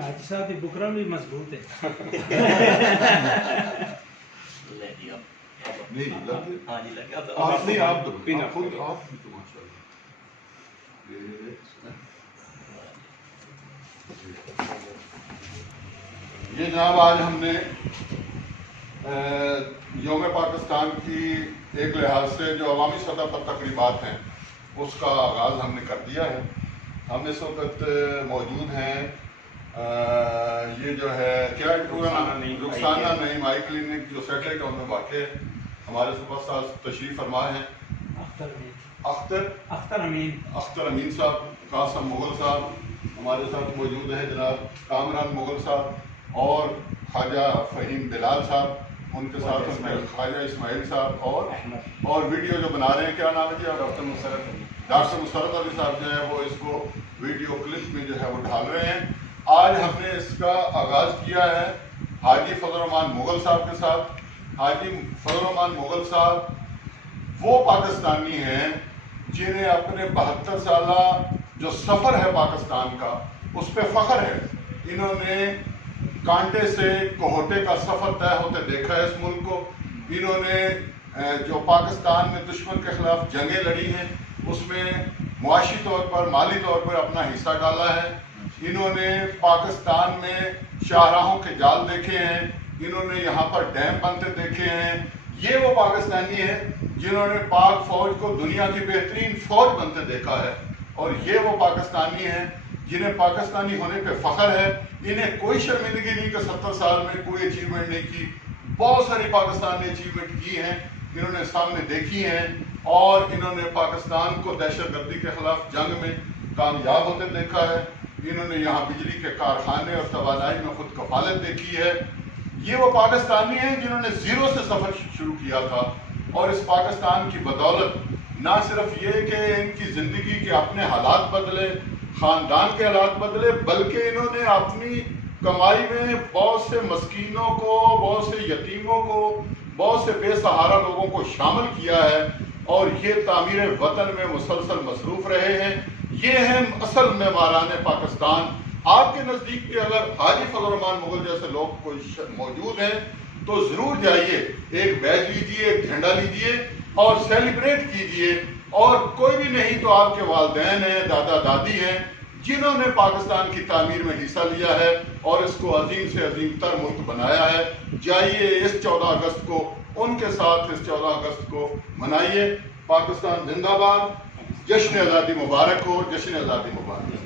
حاجی صاحب کی بکرم بھی مضبوط ہے. یہ جناب آج ہم نے یوم پاکستان کی ایک لحاظ سے جو عوامی سطح پر تقریبات ہیں اس کا آغاز ہم نے کر دیا ہے. ہم اس وقت موجود ہیں یہ جو ہے کیا رخسانہ نعیم آئی کلینک جو سیٹلائٹ ٹاؤن میں واقع ہے. ہمارے صبح ساتھ تشریف فرما ہیں اختر امین صاحب، قاسم مغل صاحب ہمارے ساتھ موجود ہیں، جناب کامران مغل صاحب اور خواجہ فہیم بلال صاحب، ان کے ساتھ خواجہ اسماعیل صاحب اور ویڈیو جو بنا رہے ہیں کیا نام ہے جی ڈاکٹر مسرت علی صاحب جو ہے وہ اس کو ویڈیو کلپ میں جو ہے وہ ڈال رہے ہیں. آج ہم نے اس کا آغاز کیا ہے حاجی فضل الرحمان مغل صاحب کے ساتھ. حاجی فضل الرحمان مغل صاحب وہ پاکستانی ہیں جنہیں اپنے 72 سالہ جو سفر ہے پاکستان کا اس پہ فخر ہے. انہوں نے کانٹے سے کوہٹے کا سفر طے ہوتے دیکھا ہے اس ملک کو. انہوں نے جو پاکستان میں دشمن کے خلاف جنگیں لڑی ہیں اس میں معاشی طور پر مالی طور پر اپنا حصہ ڈالا ہے. انہوں نے پاکستان میں شاہراہوں کے جال دیکھے ہیں، انہوں نے یہاں پر ڈیم بنتے دیکھے ہیں. یہ وہ پاکستانی ہیں جنہوں نے پاک فوج کو دنیا کی بہترین فوج بنتے دیکھا ہے، اور یہ وہ پاکستانی ہیں جنہیں پاکستانی ہونے پہ فخر ہے. انہیں کوئی شرمندگی نہیں کہ 70 سال میں کوئی اچیومنٹ نہیں کی. بہت ساری پاکستان نے اچیومنٹ کی ہیں، انہوں نے سامنے دیکھی ہیں، اور انہوں نے پاکستان کو دہشت گردی کے خلاف جنگ میں کامیاب ہوتے دیکھا ہے. انہوں نے یہاں بجلی کے کارخانے اور توانائی میں خود کفالت دیکھی ہے. یہ وہ پاکستانی ہیں جنہوں نے زیرو سے سفر شروع کیا تھا، اور اس پاکستان کی بدولت نہ صرف یہ کہ ان کی زندگی کے اپنے حالات بدلے، خاندان کے حالات بدلے، بلکہ انہوں نے اپنی کمائی میں بہت سے مسکینوں کو، بہت سے یتیموں کو، بہت سے بے سہارا لوگوں کو شامل کیا ہے، اور یہ تعمیر وطن میں مسلسل مصروف رہے ہیں. یہ ہیں اصل معماران پاکستان. آپ کے نزدیک بھی اگر حاجی فضل الرحمان مغل جیسے لوگ کوئی موجود ہیں تو ضرور جائیے، ایک بیج لیجئے، ایک جھنڈا لیجئے اور سیلیبریٹ کیجئے. اور کوئی بھی نہیں تو آپ کے والدین ہیں، دادا دادی ہیں جنہوں نے پاکستان کی تعمیر میں حصہ لیا ہے اور اس کو عظیم سے عظیم تر ملک بنایا ہے. جائیے اس 14 اگست کو ان کے ساتھ اس 14 اگست کو منائیے. پاکستان زندہ باد. جشن آزادی مبارک ہو. جشن آزادی مبارک.